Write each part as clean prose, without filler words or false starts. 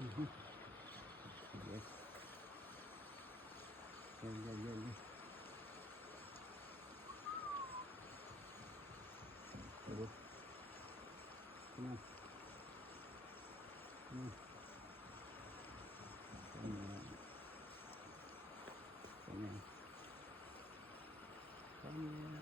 Hı. Yes. Gel gel gel. Gel. Hadi. Tamam. Tamam. Tamam. Tamam. Tamam.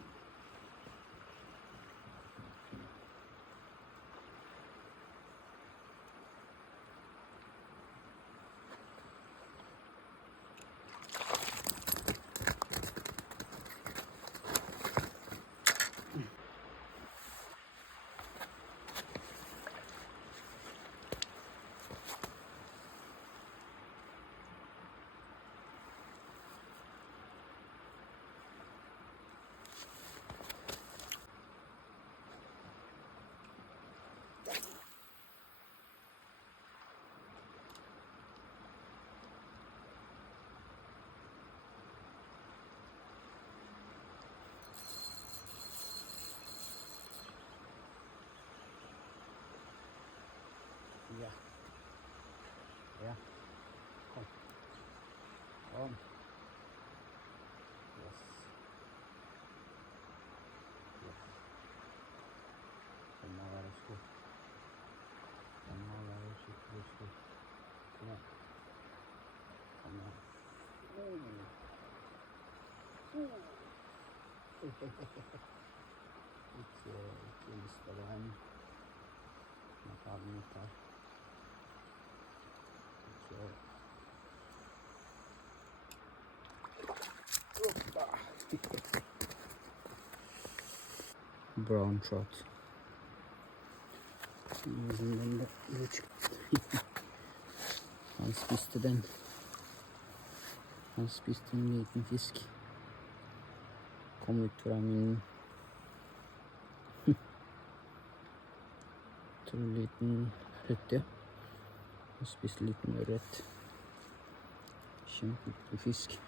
Ja. Ja. Kom. Kom. Yes. Yes. Kom maar eens goed. Kom maar eens goed. Kom maar. Kom maar. Iki listeler. Bakalım yeter. Hoppa. Brown trout. Ağzından da bu çıktı. Hans Pisten liten fisk. Kom ut fra min liten hytte og spiste litt ørret. Kjempegod fisk.